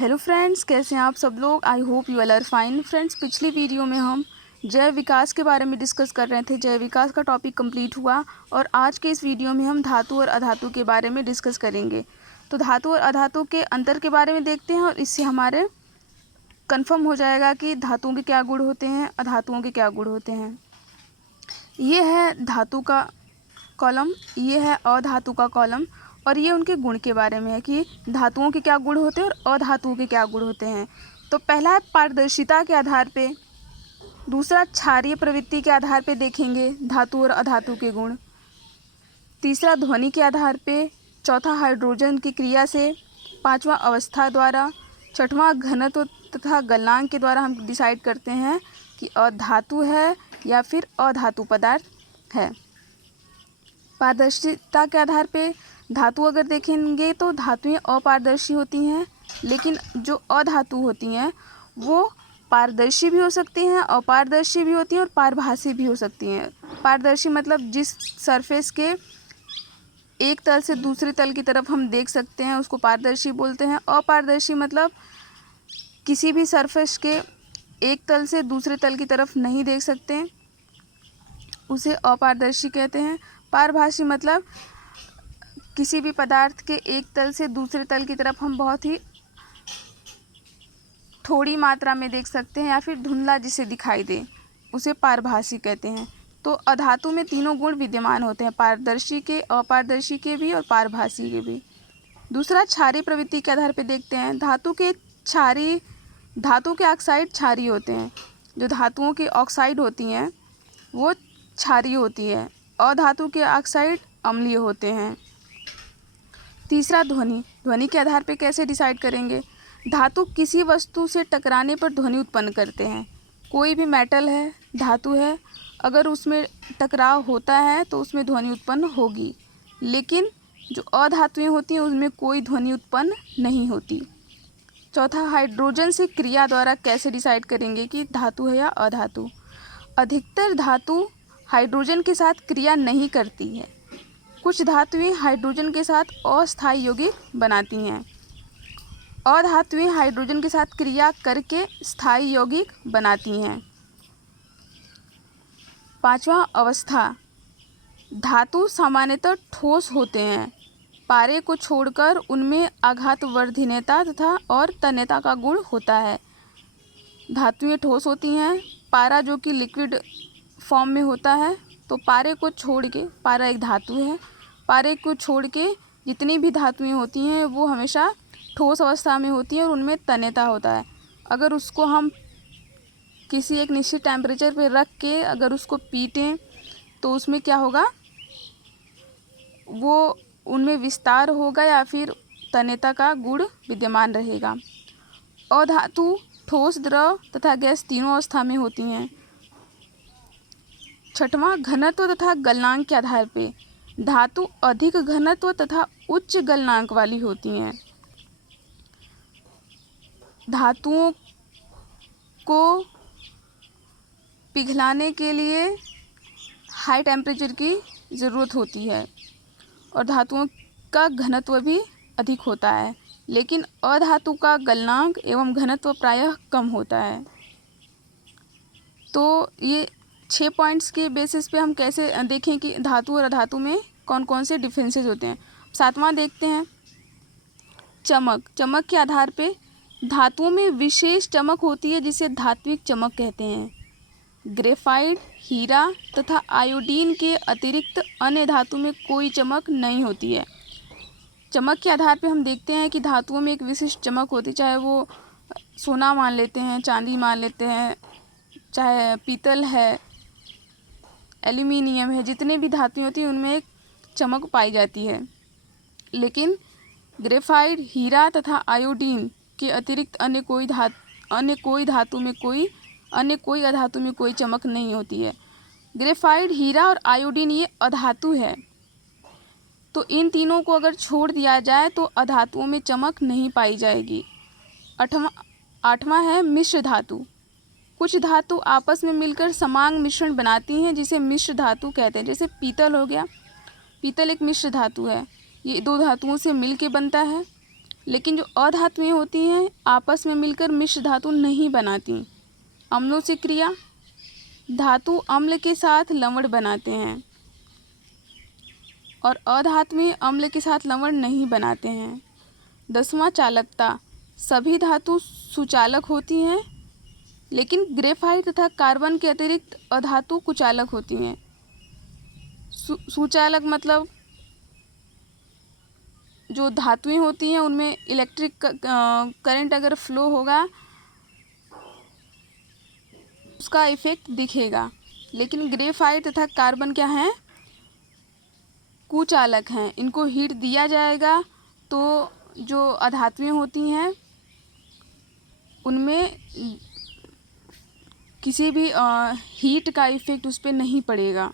Hello friends, कैसे हैं आप सब लोग। I hope you all are fine. Friends, पिछली वीडियो में हम जैव विकास के बारे में डिस्कस कर रहे थे। जैव विकास का टॉपिक कंप्लीट हुआ और आज के इस वीडियो में हम धातु और अधातु के बारे में डिस्कस करेंगे। तो धातु और अधातु के अंतर के बारे में देखते हैं और इससे हमारे कंफर्म हो जाएगा कि धातुओं के क्या गुण होते हैं, अधातुओं के क्या गुण होते हैं। ये है धातु का कॉलम, ये है अधातु का कॉलम और ये उनके गुण के बारे में है कि धातुओं के क्या गुण होते हैं और अधातुओं के क्या गुण होते हैं। तो पहला है पारदर्शिता के आधार पे, दूसरा क्षारीय प्रवृत्ति के आधार पे देखेंगे धातु और अधातु के गुण, तीसरा ध्वनि के आधार पे, चौथा हाइड्रोजन की क्रिया से, पांचवा अवस्था द्वारा, छठवां घनत्व तथा गलनांक के द्वारा हम डिसाइड करते हैं कि अधातु है या फिर अधातु पदार्थ है। पारदर्शिता के आधार पे धातु अगर देखेंगे तो धातुएं अपारदर्शी होती हैं, लेकिन जो अधातु होती हैं वो पारदर्शी भी हो सकती हैं, अपारदर्शी भी होती हैं और पारभासी भी हो सकती हैं। पारदर्शी मतलब जिस सरफेस के एक तल से दूसरे तल की तरफ हम देख सकते हैं उसको पारदर्शी बोलते हैं। अपारदर्शी मतलब किसी भी सरफेस के एक तल से दूसरे तल की तरफ नहीं देख सकते, उसे अपारदर्शी कहते हैं। पारभासी मतलब किसी भी पदार्थ के एक तल से दूसरे तल की तरफ हम बहुत ही थोड़ी मात्रा में देख सकते हैं या फिर धुंधला जिसे दिखाई दे, उसे पारभासी कहते हैं। तो अधातु में तीनों गुण विद्यमान होते हैं, पारदर्शी के, अपारदर्शी के भी और पारभासी के भी। दूसरा क्षारीय प्रवृत्ति के आधार पर देखते हैं। धातु के ऑक्साइड क्षारीय होते हैं। जो धातुओं की ऑक्साइड होती हैं वो क्षारीय होती है, अधातु के ऑक्साइड अम्लीय होते हैं। तीसरा ध्वनि के आधार पे कैसे डिसाइड करेंगे। धातु किसी वस्तु से टकराने पर ध्वनि उत्पन्न करते हैं। कोई भी मेटल है, धातु है, अगर उसमें टकराव होता है तो उसमें ध्वनि उत्पन्न होगी, लेकिन जो अधातुएं होती हैं उसमें कोई ध्वनि उत्पन्न नहीं होती। चौथा, हाइड्रोजन से क्रिया द्वारा कैसे डिसाइड करेंगे कि धातु है या अधातु। अधिकतर धातु हाइड्रोजन के साथ क्रिया नहीं करती है, कुछ धातुएं हाइड्रोजन के साथ अस्थायी यौगिक बनाती हैं। अधातुएं हाइड्रोजन के साथ क्रिया करके स्थायी यौगिक बनाती हैं। पांचवा, अवस्था। धातु सामान्यतः ठोस होते हैं, पारे को छोड़कर उनमें आघातवर्धनीयता तथा और तन्यता का गुण होता है। धातुएं ठोस होती हैं, पारा जो कि लिक्विड फॉर्म में होता है, तो पारे को छोड़ के, पारा एक धातु है, पारे को छोड़ के जितनी भी धातुएं होती हैं वो हमेशा ठोस अवस्था में होती हैं और उनमें तन्यता होता है। अगर उसको हम किसी एक निश्चित टेम्परेचर पे रख के अगर उसको पीटें तो उसमें क्या होगा, वो उनमें विस्तार होगा या फिर तन्यता का गुण विद्यमान रहेगा। अधातु ठोस, द्रव तथा गैस तीनों अवस्था में होती हैं। छठवां, घनत्व तथा गलनांक के आधार पे धातु अधिक घनत्व तथा उच्च गलनांक वाली होती हैं। धातुओं को पिघलाने के लिए हाई टेम्परेचर की ज़रूरत होती है और धातुओं का घनत्व भी अधिक होता है, लेकिन अधातु का गलनांक एवं घनत्व प्रायः कम होता है। तो ये 6 पॉइंट्स के बेसिस पे हम कैसे देखें कि धातु और अधातु में कौन कौन से डिफरेंसेस होते हैं। सातवां देखते हैं, चमक के आधार पे धातुओं में विशेष चमक होती है जिसे धात्विक चमक कहते हैं। ग्रेफाइट, हीरा तथा आयोडीन के अतिरिक्त अन्य धातु में कोई चमक नहीं होती है। चमक के आधार पे हम देखते हैं कि धातुओं में एक विशिष्ट चमक होती है, चाहे वो सोना मान लेते हैं, चांदी मान लेते हैं, चाहे पीतल है, एल्यूमिनियम है, जितने भी धातुएं होती हैं उनमें एक चमक पाई जाती है। लेकिन ग्रेफाइट, हीरा तथा आयोडीन के अतिरिक्त अन्य कोई अधातु में कोई चमक नहीं होती है। ग्रेफाइट, हीरा और आयोडीन ये अधातु है, तो इन तीनों को अगर छोड़ दिया जाए तो अधातुओं में चमक नहीं पाई जाएगी। आठवां है मिश्र धातु। कुछ धातु आपस में मिलकर समांग मिश्रण बनाती हैं जिसे मिश्र धातु कहते हैं। जैसे पीतल हो गया, पीतल एक मिश्र धातु है, ये दो धातुओं से मिल के बनता है, लेकिन जो अधातुएं होती हैं आपस में मिलकर मिश्र धातु नहीं बनाती। अम्लों से क्रिया, धातु अम्ल के साथ लवण बनाते हैं और अधातुएं अम्ल के साथ लवण नहीं बनाते हैं। 10वां चालकता, सभी धातु सुचालक होती हैं लेकिन ग्रेफाइट तथा कार्बन के अतिरिक्त अधातु कुचालक होती हैं। सुचालक मतलब जो धातुएं होती हैं उनमें इलेक्ट्रिक करंट अगर फ्लो होगा उसका इफेक्ट दिखेगा, लेकिन ग्रेफाइट तथा कार्बन क्या हैं, कुचालक हैं। इनको हीट दिया जाएगा तो जो अधातुएं होती हैं उनमें किसी भी हीट का इफेक्ट उस पर नहीं पड़ेगा।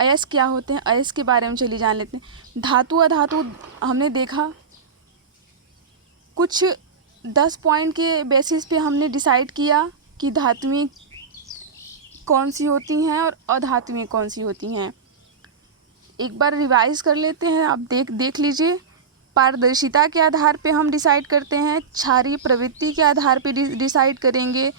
अयस्क क्या होते हैं, अयस्क के बारे में चलिए जान लेते हैं। धातु अधातु हमने देखा, कुछ 10 पॉइंट के बेसिस पे हमने डिसाइड किया कि धातुएं कौन सी होती हैं और अधातुएं कौन सी होती हैं। एक बार रिवाइज कर लेते हैं, आप देख लीजिए। पारदर्शिता के आधार पे हम डिसाइड करते हैं, क्षारीय प्रवृत्ति के आधार पे डिसाइड करेंगे,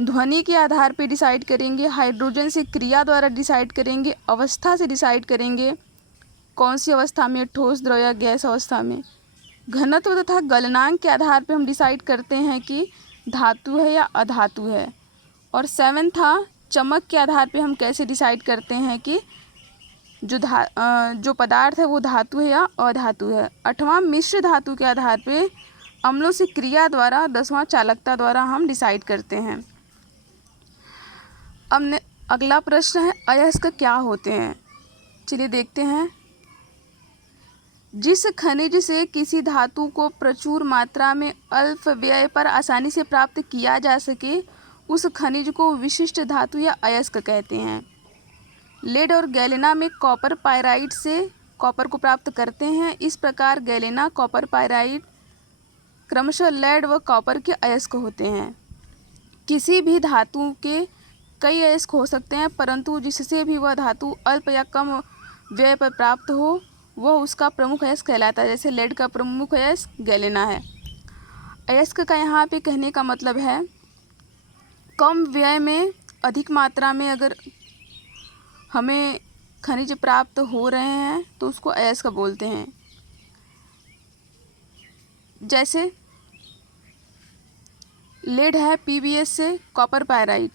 ध्वनि के आधार पे डिसाइड करेंगे, हाइड्रोजन से क्रिया द्वारा डिसाइड करेंगे, अवस्था से डिसाइड करेंगे कौन सी अवस्था में, ठोस, द्रव या गैस अवस्था में। घनत्व तथा गलनांक के आधार पे हम डिसाइड करते हैं कि धातु है या अधातु है। और 7 था, चमक के आधार पे हम कैसे डिसाइड करते हैं कि जो पदार्थ है वो धातु है या अधातु है। 8वां, मिश्र धातु के आधार पे अम्लों से क्रिया द्वारा। 10वां, चालकता द्वारा हम डिसाइड करते हैं। अब अगला प्रश्न है, अयस्क क्या होते हैं। चलिए देखते हैं। जिस खनिज से किसी धातु को प्रचुर मात्रा में अल्प व्यय पर आसानी से प्राप्त किया जा सके उस खनिज को विशिष्ट धातु या अयस्क कहते हैं। लेड और गैलेना में कॉपर पायराइट से कॉपर को प्राप्त करते हैं। इस प्रकार गैलेना, कॉपर पायराइट क्रमशः लेड व कॉपर के अयस्क होते हैं। किसी भी धातु के कई अयस्क हो सकते हैं, परंतु जिससे भी वह धातु अल्प या कम व्यय पर प्राप्त हो वह उसका प्रमुख अयस्क कहलाता है। जैसे लेड का प्रमुख अयस्क गैलेना है। अयस्क का यहाँ पे कहने का मतलब है कम व्यय में अधिक मात्रा में अगर हमें खनिज प्राप्त हो रहे हैं तो उसको अयस्क बोलते हैं। जैसे लेड है PbS से कॉपर पायराइट,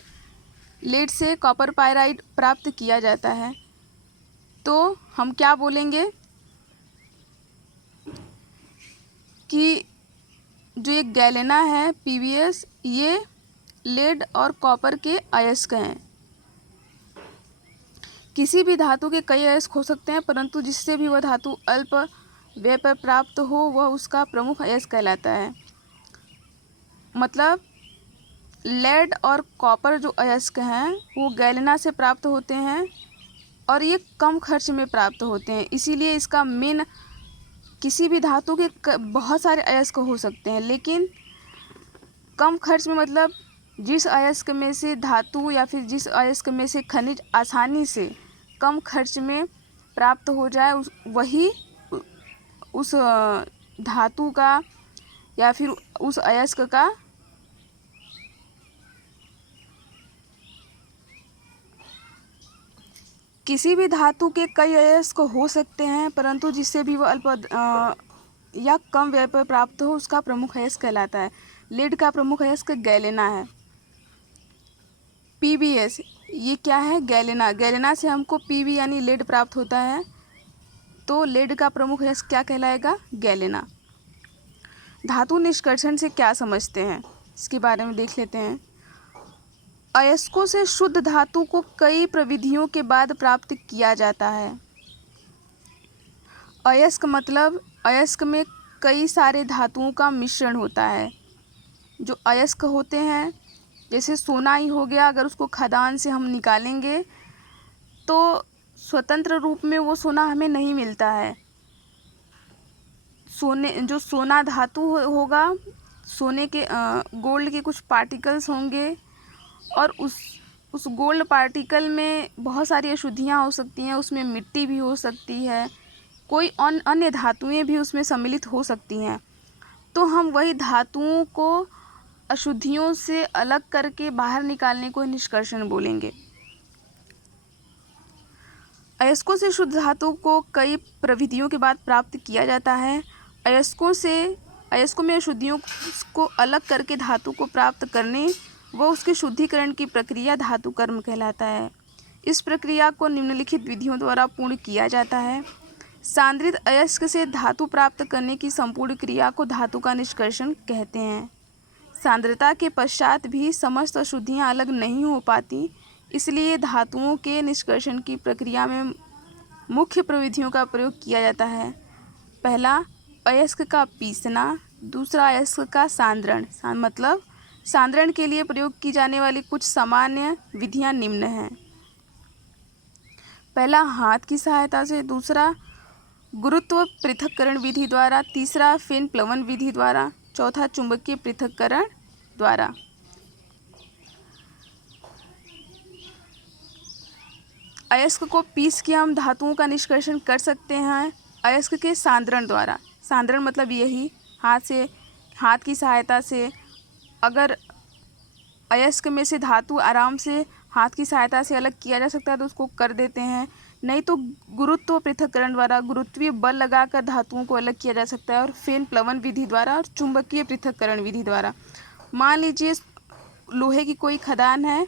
लेड से कॉपर पायराइट प्राप्त किया जाता है तो हम क्या बोलेंगे कि जो एक गैलेना है PbS ये लेड और कॉपर के अयस्क हैं। किसी भी धातु के कई अयस्क हो सकते हैं, परंतु जिससे भी वह धातु अल्प व्यय पर प्राप्त हो वह उसका प्रमुख अयस्क कहलाता है। मतलब लेड और कॉपर जो अयस्क हैं वो गैलेना से प्राप्त होते हैं और ये कम खर्च में प्राप्त होते हैं। इसीलिए इसका मेन, किसी भी धातु के बहुत सारे अयस्क हो सकते हैं लेकिन कम खर्च में, मतलब जिस अयस्क में से धातु या फिर जिस अयस्क में से खनिज आसानी से कम खर्च में प्राप्त हो जाए वही उस धातु का या फिर उस अयस्क का किसी भी धातु के कई अयस्क हो सकते हैं, परंतु जिससे भी वह अल्प या कम व्यय पर प्राप्त हो उसका प्रमुख अयस्क कहलाता है। लेड का प्रमुख अयस्क गैलेना है। PbS ये क्या है, गैलेना। गैलेना से हमको Pb यानी लेड प्राप्त होता है तो लेड का प्रमुख अयस्क क्या कहलाएगा, गैलेना। धातु निष्कर्षण से क्या समझते हैं इसके बारे में देख लेते हैं। अयस्कों से शुद्ध धातु को कई प्रविधियों के बाद प्राप्त किया जाता है। अयस्क मतलब अयस्क में कई सारे धातुओं का मिश्रण होता है। जो अयस्क होते हैं जैसे सोना ही हो गया, अगर उसको खदान से हम निकालेंगे तो स्वतंत्र रूप में वो सोना हमें नहीं मिलता है। जो सोना धातु होगा, सोने के गोल्ड के कुछ पार्टिकल्स होंगे और उस गोल्ड पार्टिकल में बहुत सारी अशुद्धियाँ हो सकती हैं, उसमें मिट्टी भी हो सकती है, कोई अन्य धातुएं भी उसमें सम्मिलित हो सकती हैं। तो हम वही धातुओं को अशुद्धियों से अलग करके बाहर निकालने को निष्कर्षण बोलेंगे। अयस्कों से शुद्ध धातु को कई प्रविधियों के बाद प्राप्त किया जाता है। अयस्कों में अशुद्धियों को अलग करके धातु को प्राप्त करने व उसके शुद्धिकरण की प्रक्रिया धातु कर्म कहलाता है। इस प्रक्रिया को निम्नलिखित विधियों द्वारा पूर्ण किया जाता है। सांद्रित अयस्क से धातु प्राप्त करने की संपूर्ण क्रिया को धातु का निष्कर्षण कहते हैं। सांद्रता के पश्चात भी समस्त अशुद्धियाँ अलग नहीं हो पाती, इसलिए धातुओं के निष्कर्षण की प्रक्रिया में मुख्य प्रविधियों का प्रयोग किया जाता है। पहला, अयस्क का पीसना। दूसरा, अयस्क का सांद्रण। मतलब सांद्रण के लिए प्रयोग की जाने वाली कुछ सामान्य विधियां निम्न हैं। पहला, हाथ की सहायता से। दूसरा, गुरुत्व पृथक्करण विधि द्वारा। तीसरा, फेन प्लवन विधि द्वारा। चौथा, चुंबकीय पृथक्करण द्वारा। अयस्क को पीस के हम धातुओं का निष्कर्षण कर सकते हैं अयस्क के सांद्रण द्वारा। सांद्रण मतलब यही, हाथ की सहायता से अगर अयस्क में से धातु आराम से हाथ की सहायता से अलग किया जा सकता है तो उसको कर देते हैं, नहीं तो गुरुत्व पृथक्करण द्वारा गुरुत्वीय बल लगाकर धातुओं को अलग किया जा सकता है, और फेन प्लवन विधि द्वारा और चुंबकीय पृथक्करण विधि द्वारा। मान लीजिए लोहे की कोई खदान है,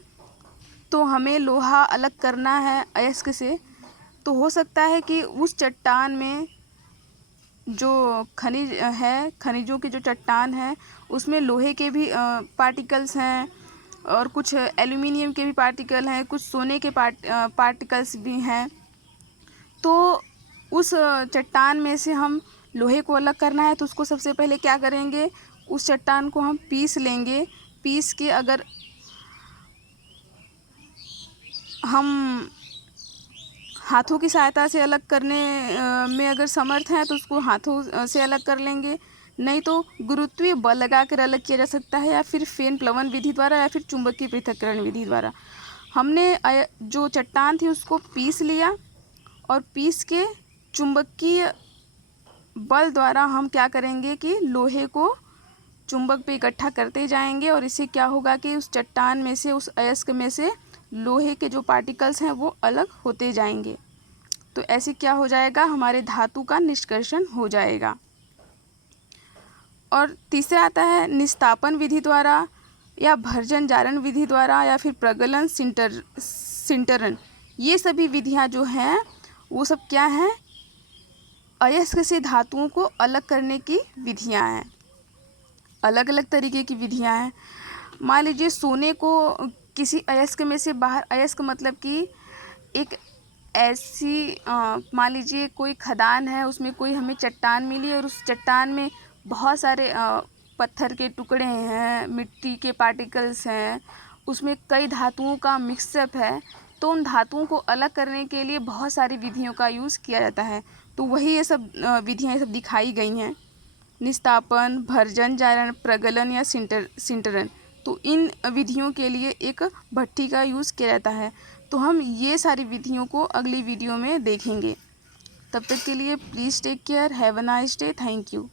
तो हमें लोहा अलग करना है अयस्क से, तो हो सकता है कि उस चट्टान में जो खनिज है, खनिजों की जो चट्टान है, उसमें लोहे के भी पार्टिकल्स हैं और कुछ एल्यूमिनियम के भी पार्टिकल हैं, कुछ सोने के पार्टिकल्स भी हैं। तो उस चट्टान में से हम लोहे को अलग करना है तो उसको सबसे पहले क्या करेंगे, उस चट्टान को हम पीस लेंगे। पीस के अगर हम हाथों की सहायता से अलग करने में अगर समर्थ हैं तो उसको हाथों से अलग कर लेंगे, नहीं तो गुरुत्वीय बल लगाकर अलग किया जा सकता है, या फिर फेन प्लवन विधि द्वारा, या फिर चुंबकीय पृथक्करण विधि द्वारा। हमने जो चट्टान थी उसको पीस लिया और पीस के चुंबकीय बल द्वारा हम क्या करेंगे कि लोहे को चुंबक पे इकट्ठा करते जाएंगे, और इससे क्या होगा कि उस चट्टान में से, उस अयस्क में से लोहे के जो पार्टिकल्स हैं वो अलग होते जाएंगे। तो ऐसे क्या हो जाएगा, हमारे धातु का निष्कर्षण हो जाएगा। और तीसरा आता है निस्तापन विधि द्वारा, या भर्जन जारण विधि द्वारा, या फिर प्रगलन सिंटरन। ये सभी विधियां जो हैं वो सब क्या हैं, अयस्क से धातुओं को अलग करने की विधियां हैं। अलग अलग तरीके की विधियां हैं। मान लीजिए सोने को किसी अयस्क में से बाहर, अयस्क मतलब कि एक ऐसी मान लीजिए कोई खदान है, उसमें कोई हमें चट्टान मिली और उस चट्टान में बहुत सारे पत्थर के टुकड़े हैं, मिट्टी के पार्टिकल्स हैं, उसमें कई धातुओं का मिक्सअप है, तो उन धातुओं को अलग करने के लिए बहुत सारी विधियों का यूज़ किया जाता है। तो वही ये सब विधियाँ ये सब दिखाई गई हैं, निस्तापन, भर्जन जारण, प्रगलन या सिंटरन। तो इन विधियों के लिए एक भट्ठी का यूज़ किया जाता है। तो हम ये सारी विधियों को अगली वीडियो में देखेंगे। तब तक के लिए please take care, have a nice day, thank you.